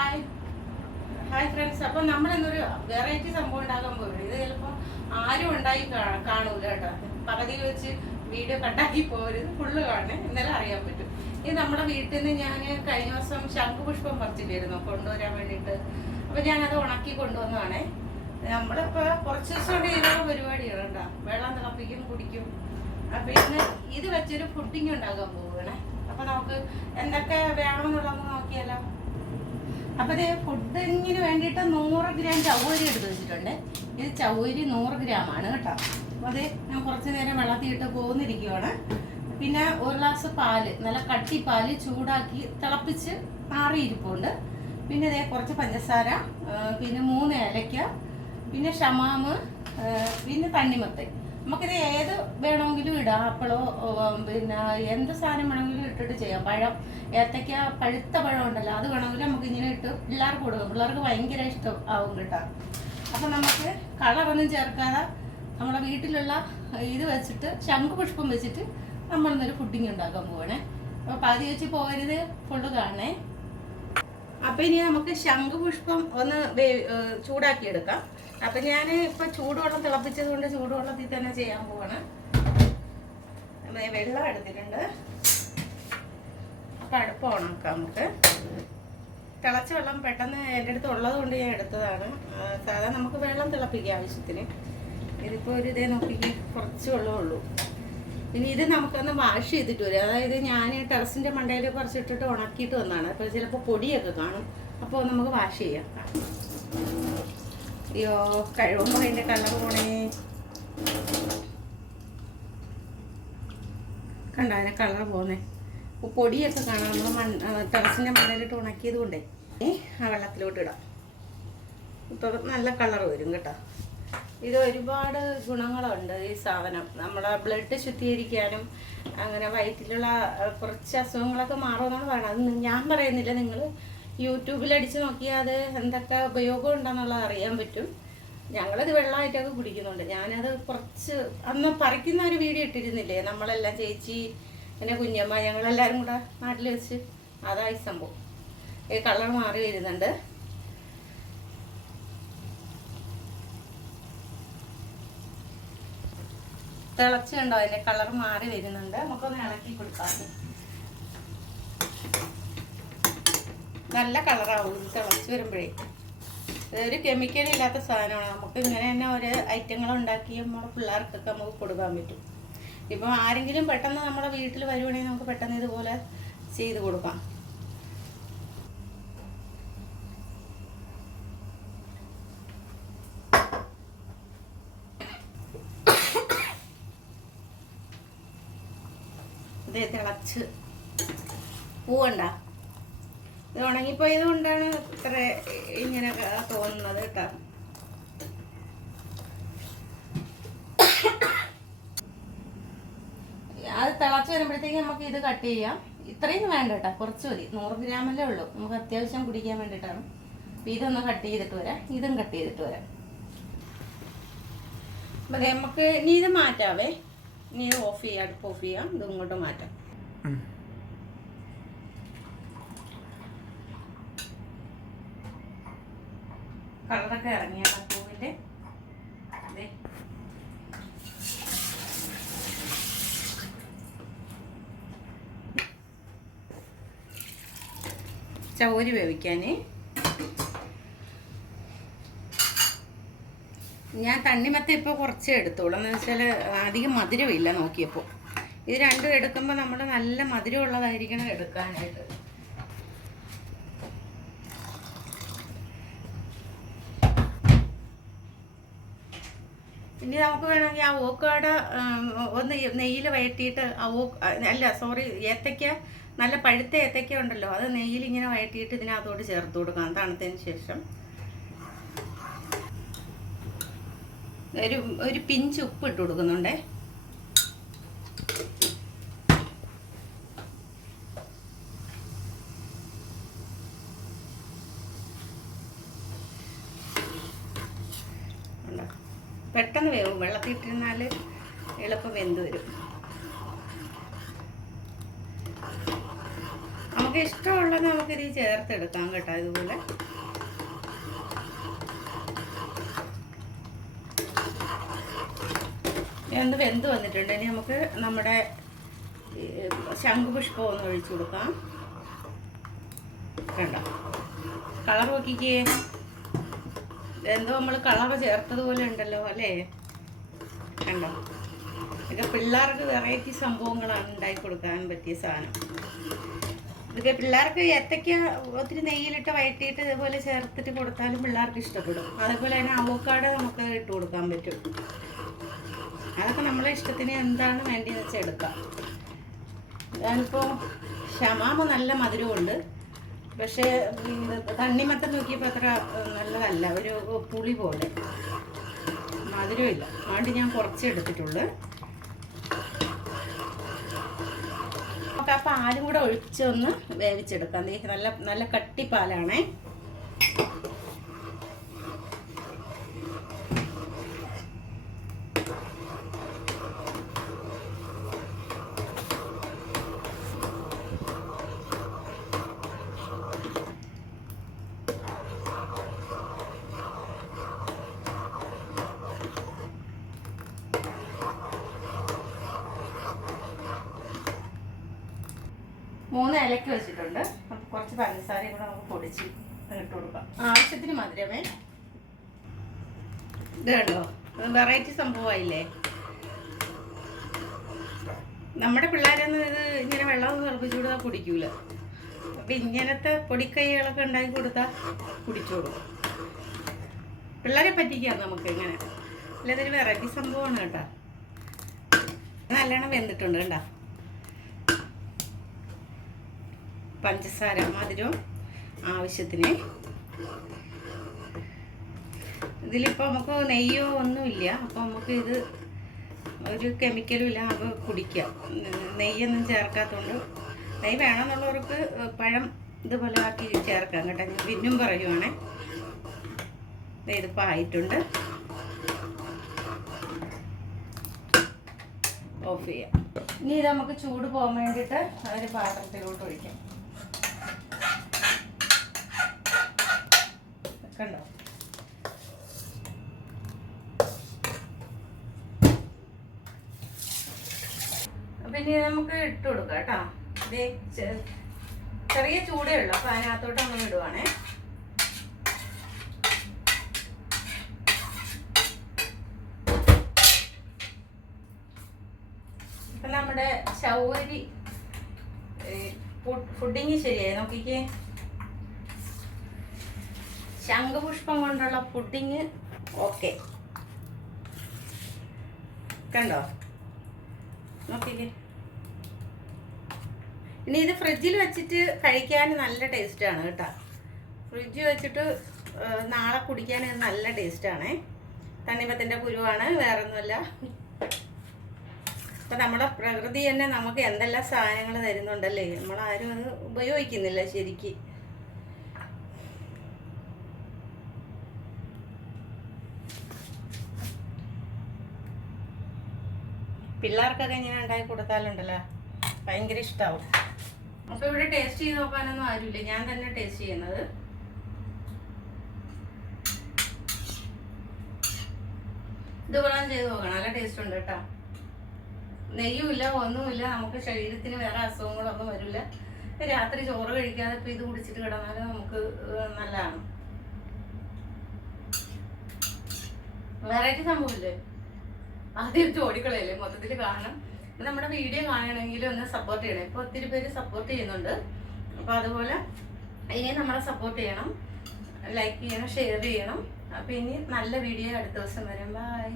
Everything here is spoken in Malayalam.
Hi hi friends. അപ്പം നമ്മളിന്നൊരു വെറൈറ്റി സംഭവം ഉണ്ടാക്കാൻ പോവുകയാണ്. ഇത് ചിലപ്പോൾ ആരും ഉണ്ടായി കാണൂല കേട്ടോ. പകുതിയിൽ വെച്ച് വീഡിയോ കട്ടാക്കി പോകരുത്, ഫുള്ള് കാണണേ, എന്നാലും അറിയാൻ പറ്റും. ഇത് നമ്മുടെ വീട്ടിൽ നിന്ന് ഞാൻ കഴിഞ്ഞ ദിവസം ശംഖുപുഷ്പം പറിച്ചില്ലായിരുന്നു കൊണ്ടുവരാൻ വേണ്ടിയിട്ട്. അപ്പം ഞാനത് ഉണക്കി കൊണ്ടുവന്നതാണേ. നമ്മളിപ്പോൾ കുറച്ച് ദിവസം കൊണ്ട് ഇതിനുള്ള പരിപാടിയാണ് കേട്ടോ. വെള്ളം തിളപ്പിക്കും, കുടിക്കും. അപ്പം ഇന്ന് ഇത് വെച്ചൊരു പുഡിങ് ഉണ്ടാക്കാൻ പോവുകയാണേ. അപ്പം നമുക്ക് എന്തൊക്കെ വേണമെന്നുള്ളതെന്ന് നോക്കിയാലോ. അപ്പോൾ ഇത് പുഡിങ്ങിന് വേണ്ടിയിട്ട് 100 ഗ്രാം ചവ്വരി എടുത്ത് വെച്ചിട്ടുണ്ട്. ഇത് ചവ്വരി 100 ഗ്രാമാണ് കേട്ടോ. അപ്പോൾ അത് ഞാൻ കുറച്ച് നേരം വെള്ളത്തിയിട്ട് പോന്നിരിക്കുവാണ്. പിന്നെ 1 ഗ്ലാസ് പാല്, നല്ല കട്ടിപ്പാല് ചൂടാക്കി തിളപ്പിച്ച് ആറിയിരിപ്പുണ്ട്. പിന്നെ ഇതേ കുറച്ച് പഞ്ചസാര, പിന്നെ 3 ഏലക്ക, പിന്നെ ഷമാമ്, പിന്നെ തണ്ണിമത്തൻ. നമുക്കിത് ഏത് വേണമെങ്കിലും ഇടാം. ആപ്പിളോ പിന്നെ എന്ത് സാധനം വേണമെങ്കിലും ഇട്ടിട്ട് ചെയ്യാം. പഴം, ഏത്തയ്ക്ക, പഴുത്ത പഴം ഉണ്ടല്ലോ, അത് വേണമെങ്കിൽ നമുക്ക് ഇങ്ങനെ ഇട്ട് പിള്ളേർക്ക് കൊടുക്കും. പിള്ളേർക്ക് ഭയങ്കര ഇഷ്ടം ആവും കേട്ടോ. അപ്പം നമുക്ക് കളറൊന്നും ചേർക്കാതെ നമ്മുടെ വീട്ടിലുള്ള ഇത് വെച്ചിട്ട് ശംഖുപുഷ്പം വെച്ചിട്ട് നമ്മളിന്നൊരു പുഡിങ് ഉണ്ടാക്കാൻ പോവണേ. അപ്പോൾ പാതി വെച്ച് പോകരുത്, ഫുള്ള് കാണണേ. അപ്പം ഇനി നമുക്ക് ശംഖുപുഷ്പം ഒന്ന് ചൂടാക്കി എടുക്കാം. അപ്പം ഞാൻ ഇപ്പം ചൂടുവെള്ളം തിളപ്പിച്ചത് കൊണ്ട് ചൂടുവെള്ളത്തിൽ തന്നെ ചെയ്യാൻ പോവാണ്. വെള്ളം എടുത്തിട്ടുണ്ട്. അപ്പം അടുപ്പ് ഓണാക്കാം. നമുക്ക് തിളച്ച വെള്ളം പെട്ടെന്ന് എൻ്റെ അടുത്ത് ഉള്ളത് കൊണ്ട് ഞാൻ എടുത്തതാണ്. സാധാരണ നമുക്ക് വെള്ളം തിളപ്പിക്കാം ആവശ്യത്തിന്. ഇതിപ്പോൾ ഒരു ഇതേ നോക്കിക്ക് കുറച്ച് വെള്ളമേ ഉള്ളൂ. ഇനി ഇത് നമുക്കൊന്ന് വാഷ് ചെയ്തിട്ട് വരും. അതായത് ഞാൻ ടെറസിൻ്റെ മണ്ടയിൽ കുറച്ചിട്ടിട്ട് ഉണക്കിയിട്ട് വന്നതാണ്. അപ്പോൾ ചിലപ്പോൾ പൊടിയൊക്കെ കാണും. അപ്പോൾ നമുക്ക് വാഷ് ചെയ്യാം. അയ്യോ, കഴിവുമ്പോൾ അതിൻ്റെ കളർ പോണേ. കണ്ടോ അതിൻ്റെ കളർ പോകുന്നേ. അപ്പോൾ പൊടിയൊക്കെ കാണാം. നമ്മൾ ടെറസിൻ്റെ മണ്ടയിലിട്ട് ഉണക്കിയത് കൊണ്ടേ ആ വെള്ളത്തിലോട്ട് ഇടാം. ഇപ്പോൾ നല്ല കളർ വരും കേട്ടോ. ഇത് ഒരുപാട് ഗുണങ്ങളുണ്ട് ഈ സാധനം. നമ്മളെ ബ്ലഡ് ശുദ്ധീകരിക്കാനും അങ്ങനെ വയറ്റിലുള്ള കുറച്ച് അസുഖങ്ങളൊക്കെ മാറുമെന്നാണ് പറയുന്നത്. അത് ഞാൻ പറയുന്നില്ല, നിങ്ങൾ യൂട്യൂബിൽ അടിച്ച് നോക്കിയാൽ അത് എന്തൊക്കെ ഉപയോഗം ഉണ്ടെന്നുള്ളത് അറിയാൻ പറ്റും. ഞങ്ങളത് വെള്ളമായിട്ടൊക്കെ കുടിക്കുന്നുണ്ട്. ഞാനത് കുറച്ച് അന്ന് പറിക്കുന്ന ഒരു വീഡിയോ ഇട്ടിരുന്നില്ലേ, നമ്മളെല്ലാം ചേച്ചി, എൻ്റെ കുഞ്ഞമ്മ, ഞങ്ങളെല്ലാവരും കൂടെ നാട്ടിൽ വെച്ച്. അതായി സംഭവം. ഈ കളർ മാറി വരുന്നുണ്ട്. തിളച്ച് കണ്ടോ, അതിൻ്റെ കളർ മാറി വരുന്നുണ്ട്. നമുക്കൊന്ന് ഇളക്കി കൊടുക്കാം. നല്ല കളറാവും ഇത് തിളച്ച് വരുമ്പോഴേ. ഇതൊരു കെമിക്കലില്ലാത്ത സാധനമാണ്. നമുക്ക് ഇങ്ങനെ തന്നെ ഒരു ഐറ്റങ്ങൾ ഉണ്ടാക്കി നമ്മുടെ പിള്ളേർക്കൊക്കെ നമുക്ക് കൊടുക്കാൻ പറ്റും. ഇപ്പം ആരെങ്കിലും പെട്ടെന്ന് നമ്മുടെ വീട്ടിൽ വരുവാണെങ്കിൽ നമുക്ക് പെട്ടെന്ന് ഇതുപോലെ ചെയ്ത് കൊടുക്കാം. ഇത് തിളച്ച് പൂവണ്ട. ഇത് ഉണങ്ങിപ്പോയത് കൊണ്ടാണ് ഇത്ര ഇങ്ങനെ തോന്നുന്നത് കേട്ടോ. അത് തിളച്ച് വരുമ്പോഴത്തേക്ക് നമുക്ക് ഇത് കട്ട് ചെയ്യാം. ഇത്രയും വേണ്ട കേട്ടോ, കുറച്ച് മതി. 100 ഗ്രാമല്ലേ ഉള്ളൂ. നമുക്ക് അത്യാവശ്യം കുടിക്കാൻ വേണ്ടിയിട്ടാണ്. അപ്പം ഇതൊന്ന് കട്ട് ചെയ്തിട്ട് വരാം. ഇതും കട്ട് ചെയ്തിട്ട് വരാം. അപ്പം നമുക്ക് ഇനി ഇത് മാറ്റാവേ. ഇനി ഇത് ഓഫ് ചെയ്യാം, അടുപ്പ് ഓഫ് ചെയ്യാം. ഇത് ഇങ്ങോട്ട് മാറ്റാം. കളറൊക്കെ ഇറങ്ങിയ പൂവിൻ്റെ ചവ്വരി വേവിക്കാൻ ഞാൻ തണ്ണിമത്തം ഇപ്പോൾ കുറച്ചേ എടുത്തോളൂ. എന്ന് വെച്ചാൽ അധികം മധുരമില്ല നോക്കിയപ്പോൾ. ഇത് രണ്ടും എടുക്കുമ്പോൾ നമ്മൾ നല്ല മധുരമുള്ളതായിരിക്കണം എടുക്കാനായിട്ട്. ഇനി നമുക്ക് വേണമെങ്കിൽ ആ ഓക്കാട ഒന്ന് നെയ്യിൽ വഴറ്റിയിട്ട് ഏത്തയ്ക്ക, നല്ല പഴുത്ത ഏത്തയ്ക്ക ഉണ്ടല്ലോ, അത് നെയ്യിൽ ഇങ്ങനെ വഴറ്റിയിട്ട് ഇതിനകത്തോട്ട് ചേർത്ത് കൊടുക്കാം. തണുത്തതിന് ശേഷം ഒരു പിഞ്ച് ഉപ്പ് ഇട്ട് കൊടുക്കുന്നുണ്ടേ. പെട്ടെന്ന് വേവും. വെള്ളത്തിൽ ഇട്ടിരുന്നാൽ എളുപ്പം വെന്ത് വരും. നമുക്ക് നമുക്ക് ഇഷ്ടമുള്ളത് നമുക്കിത് ചേർത്തെടുക്കാം കേട്ടോ. ഇതുപോലെ ഒന്ന് വെന്ത് വന്നിട്ടുണ്ട്. ഇനി നമുക്ക് നമ്മുടെ ശംഖുപുഷ്പം ഒന്ന് ഒഴിച്ചു കൊടുക്കാം. കണ്ടോ കളർ നോക്കിക്കേ, എന്തോ നമ്മൾ കളർ ചേർത്തതുപോലെ ഉണ്ടല്ലോ അല്ലേ? കണ്ടോ, ഇതൊക്കെ പിള്ളേർക്ക് വെറൈറ്റി സംഭവങ്ങളാണ് ഉണ്ടാക്കി കൊടുക്കാൻ പറ്റിയ സാധനം. ഇതൊക്കെ പിള്ളേർക്ക് ഏത്തയ്ക്ക ഒത്തിരി നെയ്യിലിട്ട് വഴറ്റിയിട്ട് ഇതുപോലെ ചേർത്തിട്ട് കൊടുത്താലും പിള്ളേർക്ക് ഇഷ്ടപ്പെടും. അതേപോലെ തന്നെ അവോക്കാഡോ നമുക്ക് ഇട്ട് കൊടുക്കാൻ പറ്റും. അതൊക്കെ നമ്മളെ ഇഷ്ടത്തിന് എന്താണ് വേണ്ടതെന്ന് വെച്ചാൽ എടുക്കാം. ഞാനിപ്പോൾ ഷമാമ നല്ല മധുരമുണ്ട്, പക്ഷേ തണ്ണിമത്തം നോക്കിയപ്പോൾ അത്ര നല്ലതല്ല, ഒരു പുളി പോലെ മധുരമില്ല. അതുകൊണ്ട് ഞാൻ കുറച്ച് എടുത്തിട്ടുള്ളൂ. നമുക്ക് ആ പാലും കൂടെ ഒഴിച്ചൊന്ന് വേവിച്ചെടുക്കാം. നല്ല നല്ല കട്ടിപ്പാലാണേ. മൂന്ന് ഇലയ്ക്ക് വെച്ചിട്ടുണ്ട്. നമുക്ക് കുറച്ച് പഞ്ചസാരയും കൂടെ നമുക്ക് പൊടിച്ച് ഇട്ട് കൊടുക്കാം. ആവശ്യത്തിന് മധുരമേ. ഇത് കണ്ടോ, വെറൈറ്റി സംഭവമായില്ലേ? നമ്മുടെ പിള്ളേരൊന്നും ഇത് ഇങ്ങനെ വെള്ളം തിളപ്പിച്ചു കൊടുത്താൽ കുടിക്കൂല. അപ്പം ഇങ്ങനത്തെ പൊടിക്കൈകളൊക്കെ ഉണ്ടാക്കി കൊടുത്താൽ കുടിച്ചോളൂ. പിള്ളേരെ പറ്റിക്കാം നമുക്ക് ഇങ്ങനെ. അല്ല, ഇതൊരു വെറൈറ്റി സംഭവമാണ് കേട്ടോ. നല്ലോണം വെന്തിട്ടുണ്ട് കേട്ടോ. പഞ്ചസാര മധുരം ആവശ്യത്തിന്. ഇതിലിപ്പോൾ നമുക്ക് നെയ്യോ ഒന്നുമില്ല, അപ്പോൾ നമുക്ക് ഇത് ഒരു കെമിക്കലും ഇല്ല, നമുക്ക് കുടിക്കാം. നെയ്യൊന്നും ചേർക്കാത്തതുകൊണ്ട്. നെയ്യ് വേണമെന്നുള്ളവർക്ക് പഴം ഇതുപോലെ ആക്കി ചേർക്കാം കേട്ടോ. ഞാൻ പിന്നും പറയുവാണേ. ഇതിപ്പോൾ ആയിട്ടുണ്ട്. ഓഫ് ചെയ്യാം. ഇനി ഇത് നമുക്ക് ചൂട് പോകാൻ വേണ്ടിയിട്ട് ഒരു പാത്രത്തിലോട്ട് ഒഴിക്കാം. കണ്ടോ, അപ്പം ഇനി നമുക്ക് ഇട്ട് കൊടുക്കാം കേട്ടോ. ഇത് ചെറിയ ചൂടേ ഉള്ളൂ, അപ്പം അതിനകത്തോട്ട് നമ്മൾ ഇടുവാണേ. അപ്പം നമ്മുടെ ശൗരി പുഡിങ് ശരിയായി. നോക്കിക്കേ, ശംഖുപുഷ്പം കൊണ്ടുള്ള പുഡിങ് ഓക്കെ. കണ്ടോ, നോക്കിക്കേ. ഇനി ഇത് ഫ്രിഡ്ജിൽ വെച്ചിട്ട് കഴിക്കാൻ നല്ല ടേസ്റ്റാണ് കേട്ടോ. ഫ്രിഡ്ജിൽ വെച്ചിട്ട് നാളെ കുടിക്കാൻ നല്ല ടേസ്റ്റാണേ. തണ്ണിമത്തൻ്റെ കുരുവാണ്, വേറൊന്നുമല്ല. അപ്പം നമ്മുടെ പ്രകൃതി തന്നെ നമുക്ക് എന്തെല്ലാം സാധനങ്ങൾ തരുന്നുണ്ടല്ലേ, നമ്മളാരും അത് ഉപയോഗിക്കുന്നില്ല ശരിക്ക്. പിള്ളേർക്കൊക്കെ ഇങ്ങനെ ഉണ്ടാക്കി കൊടുത്താലുണ്ടല്ലോ ഭയങ്കര ഇഷ്ടമാവും. അപ്പോൾ ഇവിടെ ടേസ്റ്റ് ചെയ്ത് നോക്കാനൊന്നും ആരുമില്ല, ഞാൻ തന്നെ ടേസ്റ്റ് ചെയ്യുന്നത്. ഇതുപോലെ ചെയ്ത് നോക്കണം, നല്ല ടേസ്റ്റ് ഉണ്ട് കേട്ടോ. നെയ്യുമില്ല, ഒന്നുമില്ല. നമുക്ക് ശരീരത്തിന് വേറെ അസുഖങ്ങളൊന്നും വരില്ല. രാത്രി ചോറ് കഴിക്കാതെ ഇപ്പം ഇത് കുടിച്ചിട്ട് കിടന്നാലും നമുക്ക് നല്ലതാണ്. വെറൈറ്റി സംഭവമില്ലേ? ആദ്യം ഓടിക്കളയല്ലേ മൊത്തത്തിൽ കാണണം. നമ്മുടെ വീഡിയോ കാണണമെങ്കിൽ ഒന്ന് സപ്പോർട്ട് ചെയ്യണം. ഇപ്പോൾ ഒത്തിരി പേര് സപ്പോർട്ട് ചെയ്യുന്നുണ്ട്. അപ്പോൾ അതുപോലെ ഇനി നമ്മളെ സപ്പോർട്ട് ചെയ്യണം, ലൈക്ക് ചെയ്യണം, ഷെയർ ചെയ്യണം. അപ്പോൾ ഇനി നല്ല വീഡിയോ അടുത്ത ദിവസം വരും. ബൈ.